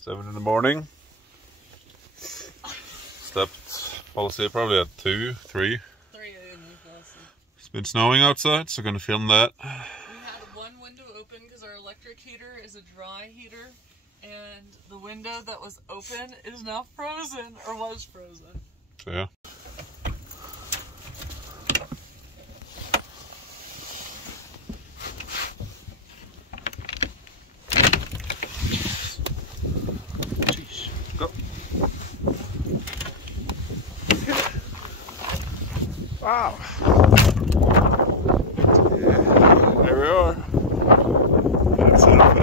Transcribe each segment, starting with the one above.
7 in the morning. Slept, I'll say probably at 2, 3. 3 a.m. It's been snowing outside, so gonna film that. We had one window open because our electric heater is a dry heater, and the window that was open is now frozen, or was frozen. So yeah. Wow. Yeah, there we are. That's it for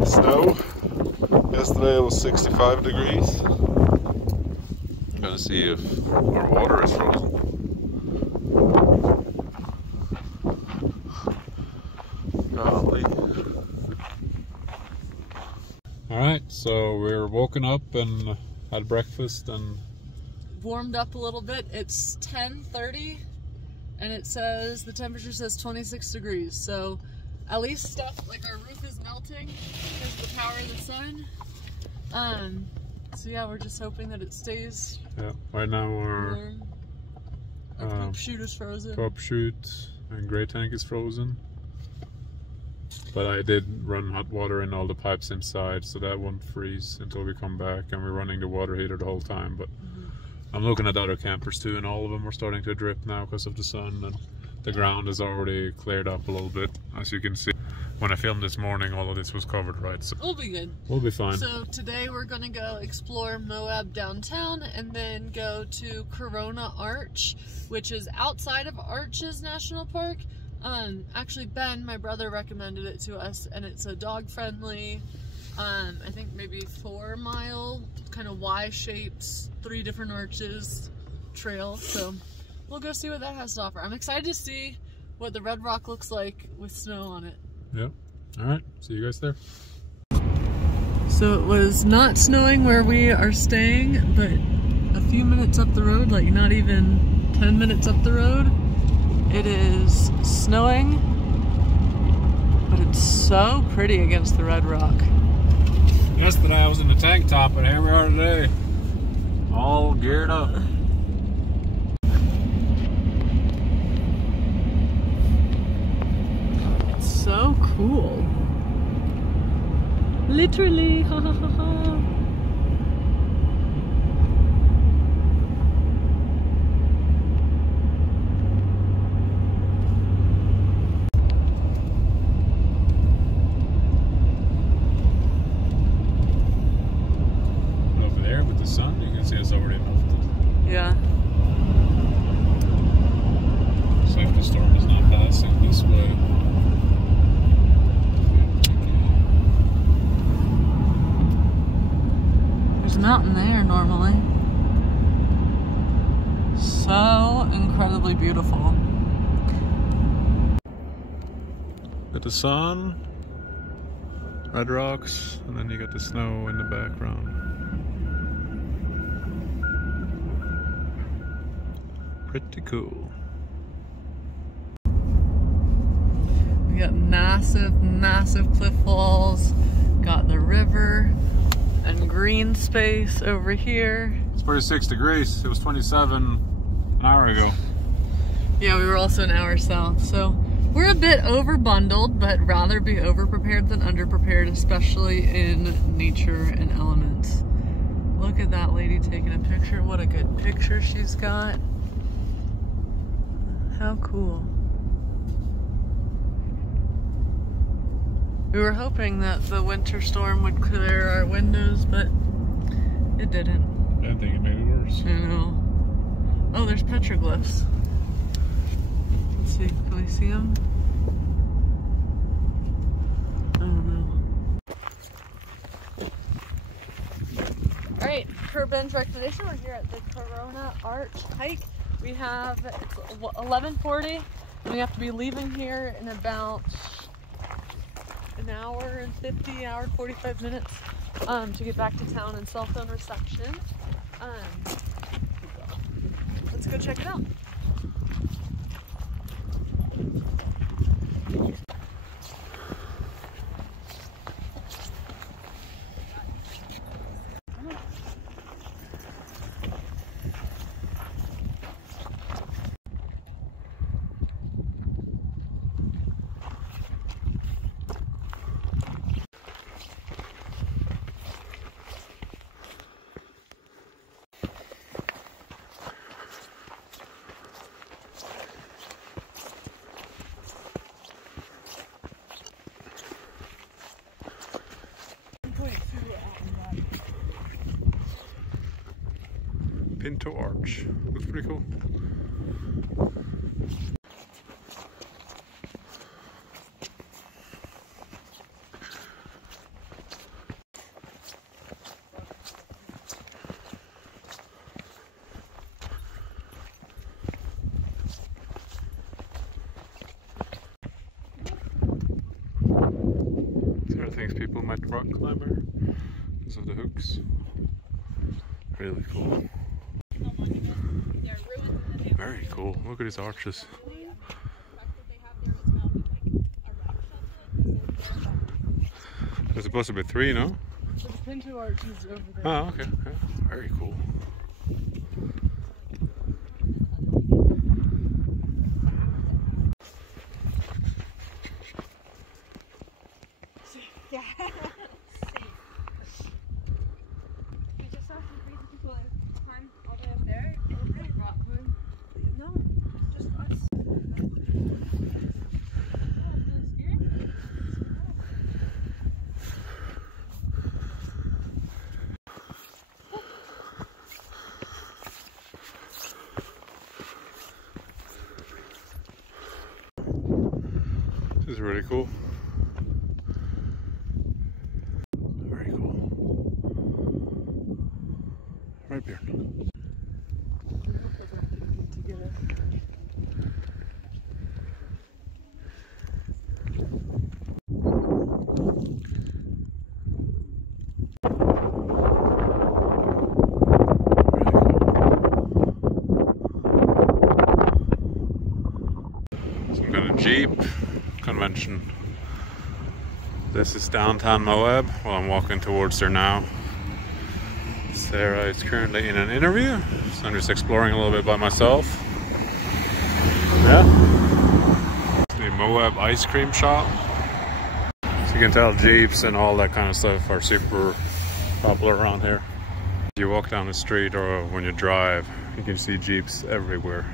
this snow. Yesterday it was 65 degrees. I'm gonna see if our water is frozen. Golly. Alright, so we're woken up and had breakfast and Warmed up a little bit. It's 10:30 and it says the temperature says 26 degrees, so at least stuff like our roof is melting because of the power of the sun. So yeah, we're just hoping that it stays. Yeah, right now our poop chute is frozen. Poop chute and gray tank is frozen, but I did run hot water in all the pipes inside, so that won't freeze until we come back, and we're running the water heater the whole time. But I'm looking at other campers too, and all of them are starting to drip now because of the sun, and the ground is already cleared up a little bit. As you can see, when I filmed this morning, all of this was covered, right? So we'll be good. We'll be fine. So today we're gonna go explore Moab downtown and then go to Corona Arch, which is outside of Arches National Park. Actually Ben, my brother, recommended it to us, and it's a dog-friendly, I think maybe 4-mile, kind of Y-shaped, 3 different arches trail. So we'll go see what that has to offer. I'm excited to see what the Red Rock looks like with snow on it. Yeah. Alright, see you guys there. So it was not snowing where we are staying, but a few minutes up the road, like not even 10 minutes up the road, it is snowing, but it's so pretty against the Red Rock. Yesterday I was in the tank top, and here we are today, all geared up. It's so cool. Literally, ha ha ha ha. Sun, you can see it's already melted. Yeah. So if the storm is not passing this way. There's a mountain there normally. So incredibly beautiful. Got the sun, red rocks, and then you got the snow in the background. Pretty cool. We got massive, massive cliff walls, got the river, and green space over here. It's 46 degrees. It was 27 an hour ago. Yeah, we were also an hour south, so we're a bit over bundled, but rather be over prepared than under prepared, especially in nature and elements. Look at that lady taking a picture. What a good picture she's got. How cool. We were hoping that the winter storm would clear our windows, but it didn't. I think it made it worse. I know. Oh, there's petroglyphs. Let's see, can we see them? I don't know. Alright, per Ben's recommendation, we're here at the Corona Arch hike. We have, it's 11:40, and we have to be leaving here in about an hour and 45 minutes to get back to town and cell phone reception. Let's go check it out. Pinto Arch. Looks pretty cool. There are things people might rock climber because of the hooks. Really cool. Very cool. Look at these arches. There's supposed to be 3, no? So the Pinto Arch is over there. Oh, okay. Yeah. Very cool. Yeah. We just saw some crazy people climb all the way up there. And then rock climb. No, just us. This is really cool. Very cool. Right here. Some kind of Jeep convention. This is downtown Moab. Well, I'm walking towards there now. Sarah is currently in an interview, so I'm just exploring a little bit by myself. Yeah. It's the Moab ice cream shop. So you can tell Jeeps and all that kind of stuff are super popular around here. You walk down the street or when you drive, you can see Jeeps everywhere.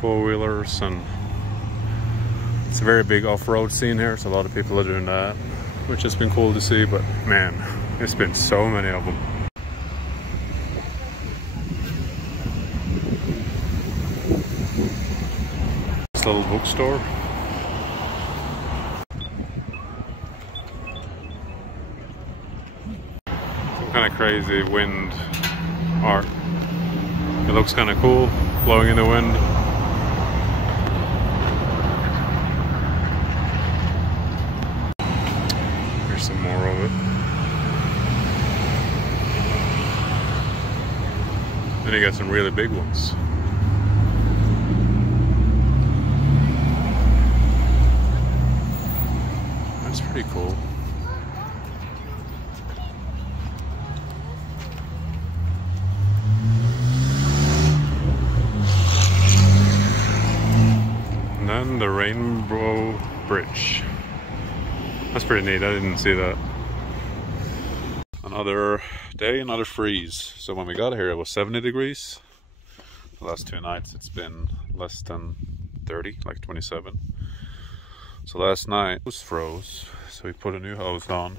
Four-wheelers, and it's a very big off-road scene here, so a lot of people are doing that, which has been cool to see, but man, there's been so many of them. This little bookstore. Some kind of crazy wind art. It looks kind of cool, blowing in the wind. Here's some more of it. Then you got some really big ones. That's pretty cool. And then the Rainbow Bridge. That's pretty neat, I didn't see that. Another day, another freeze. So when we got here it was 70 degrees. The last 2 nights it's been less than 30, like 27. So last night it was froze, so we put a new hose on.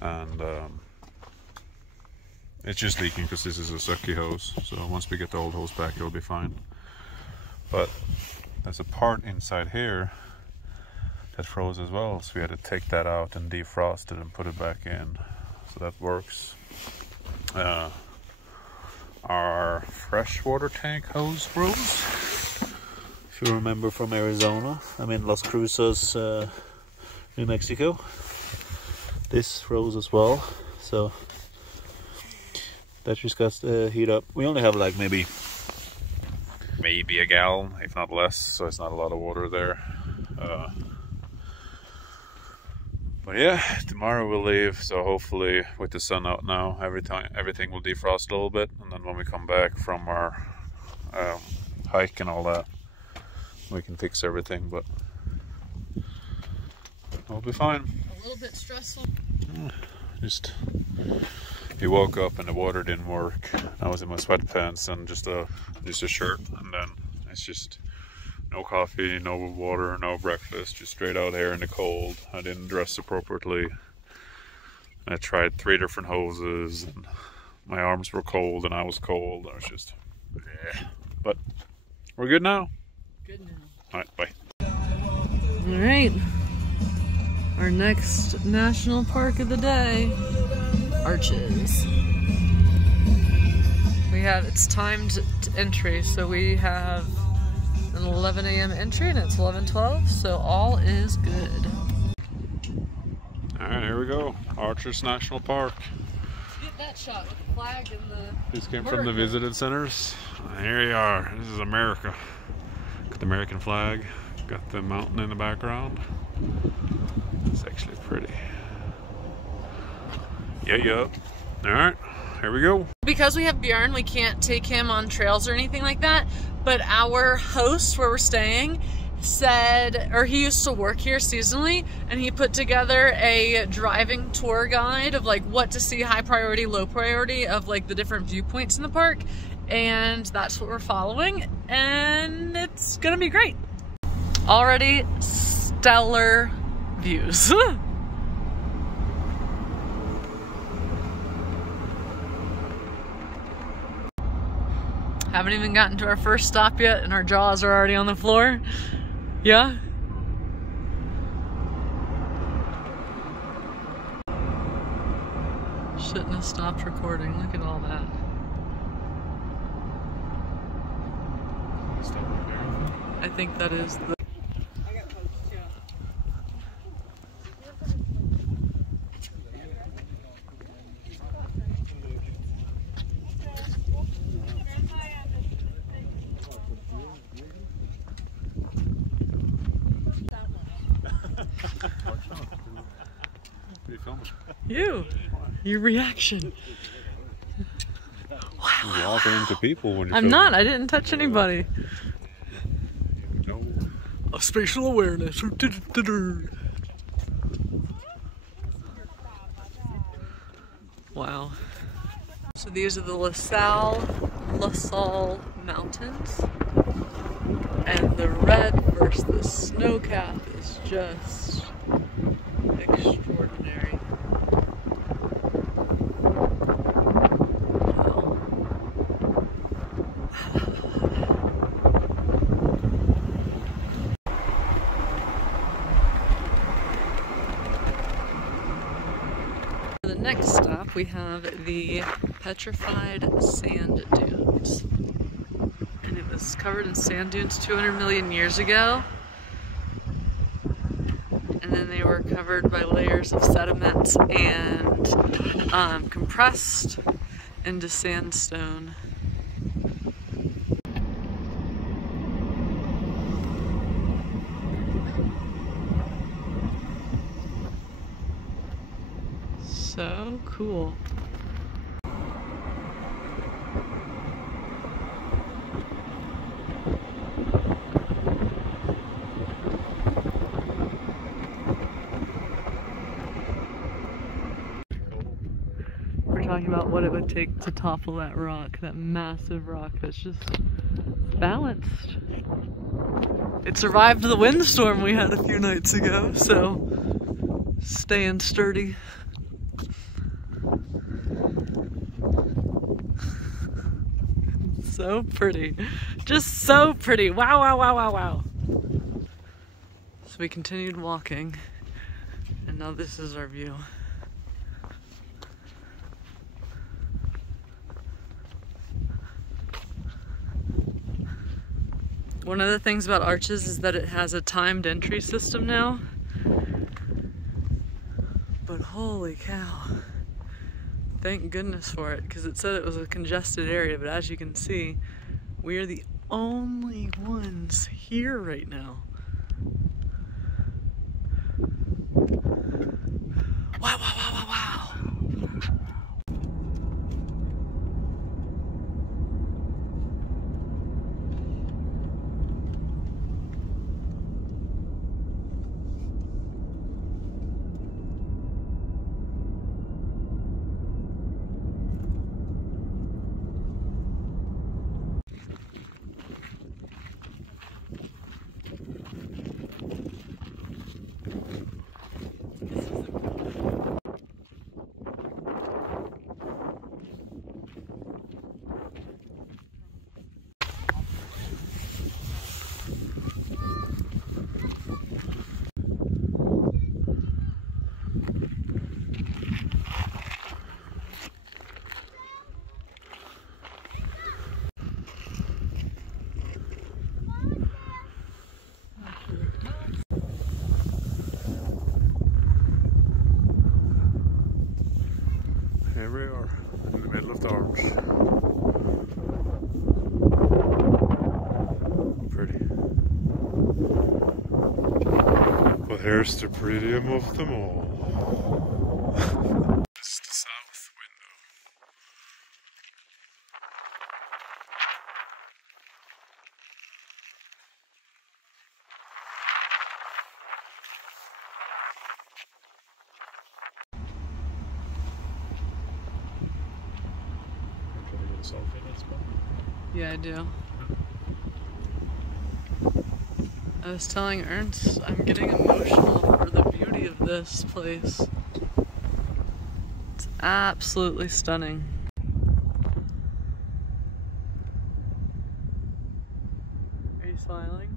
And it's just leaking because this is a sucky hose. So once we get the old hose back it'll be fine. But there's a part inside here that froze as well, so we had to take that out and defrost it and put it back in. So that works. Our freshwater tank hose froze. If you remember from Arizona, I'm in Las Cruces, New Mexico. This froze as well, so that just got to heat up. We only have like maybe a gallon, if not less, so it's not a lot of water there. But yeah, tomorrow we'll leave, so hopefully with the sun out now, everything will defrost a little bit, and then when we come back from our hike and all that, we can fix everything, but it'll be fine. A little bit stressful. Just, we woke up and the water didn't work. I was in my sweatpants and just a shirt, and then it's just no coffee, no water, no breakfast, just straight out here in the cold. I didn't dress appropriately. I tried 3 different hoses and My arms were cold and I was cold. I was just, yeah. But we're good now. Good now. All right, bye. All right. Our next national park of the day, Arches. It's timed entry, so we have an 11 a.m. entry and it's 11:12, so all is good. All right, here we go. Arches National Park. Get that shot with the flag and the... These came from the visited centers. Here you are. This is America. Got the American flag. Got the mountain in the background. It's actually pretty. Yeah. All right, here we go. Because we have Bjorn, we can't take him on trails or anything like that, but our host where we're staying said, or he used to work here seasonally, and he put together a driving tour guide of like what to see, high priority, low priority, of like the different viewpoints in the park, and that's what we're following, and it's gonna be great. Already stellar views. Haven't even gotten to our first stop yet and our jaws are already on the floor. Yeah? Shouldn't have stopped recording. Look at all that. I think that is the... Your reaction. Wow. You're walking into people when you're I'm not. I didn't touch anybody. No. A spatial awareness. Wow. So these are the La Salle Mountains. And the red versus the snow cap is just extraordinary. For the next stop, we have the Petrified sand dunes. And it was covered in sand dunes 200 million years ago. And then they were covered by layers of sediment and compressed into sandstone. So cool. We're talking about what it would take to topple that rock, that massive rock that's just balanced. It survived the windstorm we had a few nights ago, so staying sturdy. So pretty. Just so pretty. Wow, wow, wow, wow, wow. So we continued walking, and now this is our view. One of the things about Arches is that it has a timed entry system now. But holy cow. Thank goodness for it, because it said it was a congested area, but as you can see, we are the only ones here right now. Wow, wow, wow, wow, wow. Here we are, in the middle of the arch. Pretty. But here's the prettiest of them all. This is the south window. Yeah, I do. I was telling Ernst, I'm getting emotional for the beauty of this place. It's absolutely stunning. Are you smiling?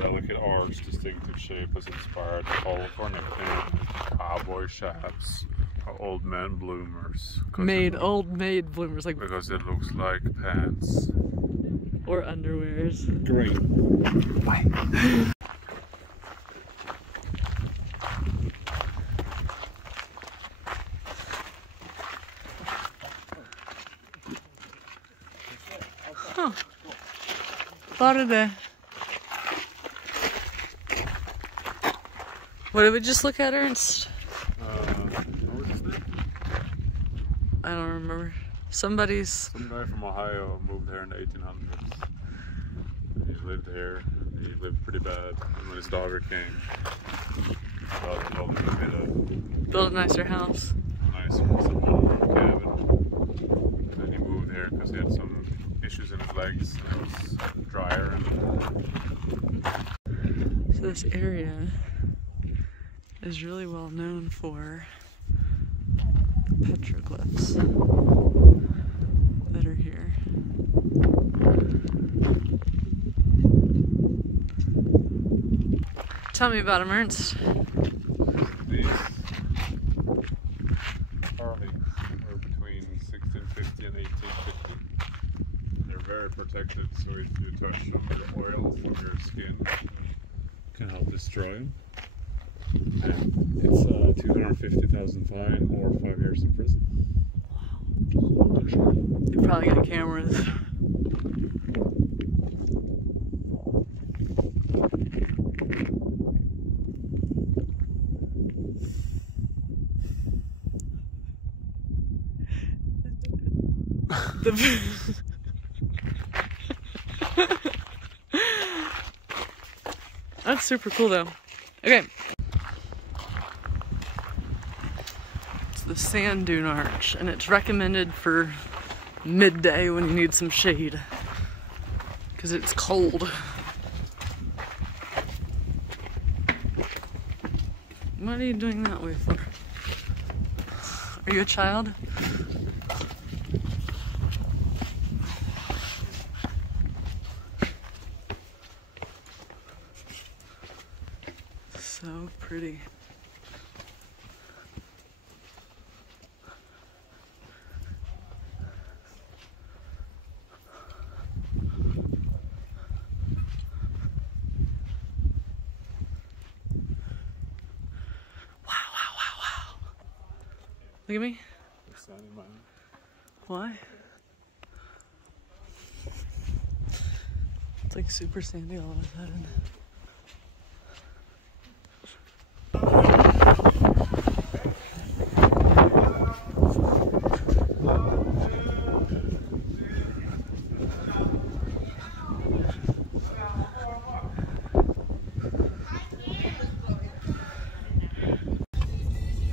Delicate arch, distinctive shape has inspired the California nickname cowboy chaps, or old man bloomers. Old maid bloomers, like, because it looks like pants. or underwears. Green. Huh. Thought of that. What did we just look at, Ernst? What was his name? I don't remember. Some guy from Ohio moved here in the 1800s. And he lived here. He lived pretty bad. And when his daughter came, he told him to Build a nicer house. Nicer, some one-room cabin. And then he moved here because he had some issues in his legs. And it was drier. So this area is really well known for the petroglyphs that are here. Tell me about them, Ernst. These carvings were between 1650 and 1850. They're very protected, so if you touch them, the oil from your skin can help destroy them. And it's 250,000 fine or 5 years in prison. Wow. They probably got cameras. That's super cool though. Okay. It's the sand dune arch, and it's recommended for midday when you need some shade because it's cold. What are you doing that way for? Are you a child? So pretty. Wow. Look at me. Why? It's like super sandy all of a sudden.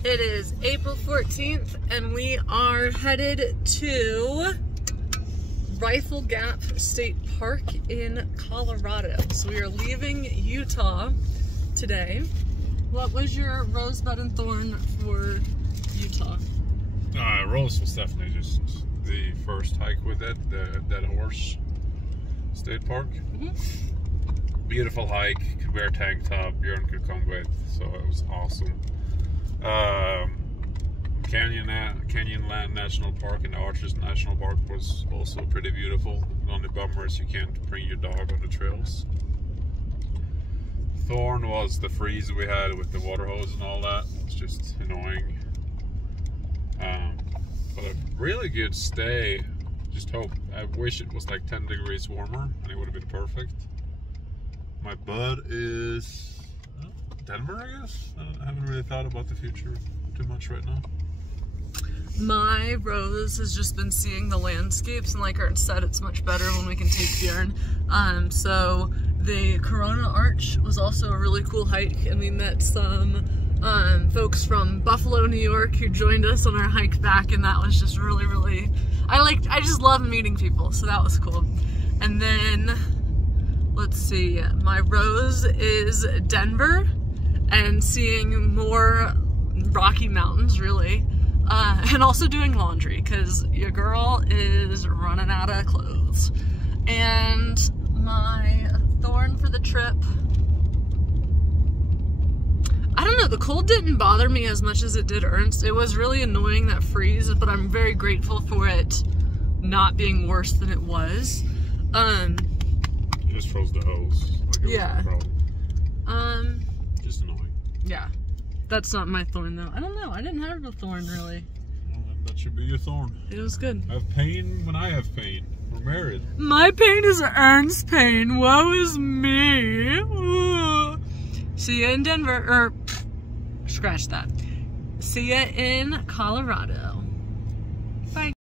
It is April 14th and we are headed to Rifle Gap State Park in Colorado. So we are leaving Utah today. What was your rosebud and thorn for Utah? Rose was definitely just the first hike with it, the Dead Horse State Park. Beautiful hike, could wear tank top, Björn could come with, so it was awesome. Canyonland National Park and the Arches National Park was also pretty beautiful. The only bummer is you can't bring your dog on the trails. Thorn was the freeze we had with the water hose and all that. It's just annoying. But a really good stay. Just hope, I wish it was like 10 degrees warmer and it would have been perfect. My bud is Denver, I guess. I haven't really thought about the future too much right now. My Rose has just been seeing the landscapes, and like Ernst said, it's much better when we can take Björn. So the Corona Arch was also a really cool hike, and we met some folks from Buffalo, New York, who joined us on our hike back, and that was just really, I just love meeting people, so that was cool. And then, let's see, my Rose is Denver, and seeing more Rocky Mountains, really. And also doing laundry, because your girl is running out of clothes. And my thorn for the trip, I don't know, the cold didn't bother me as much as it did Ernst. It was really annoying, that freeze, but I'm very grateful for it not being worse than it was. It just froze the hose. Like it yeah. wasn't a problem. Just annoying. Yeah. That's not my thorn, though. I don't know. I didn't have a thorn, really. Well, then that should be your thorn. It was good. I have pain when I have pain. We're married. My pain is Ernst's pain. Woe is me. Ooh. See ya in Denver. Scratch that. See ya in Colorado.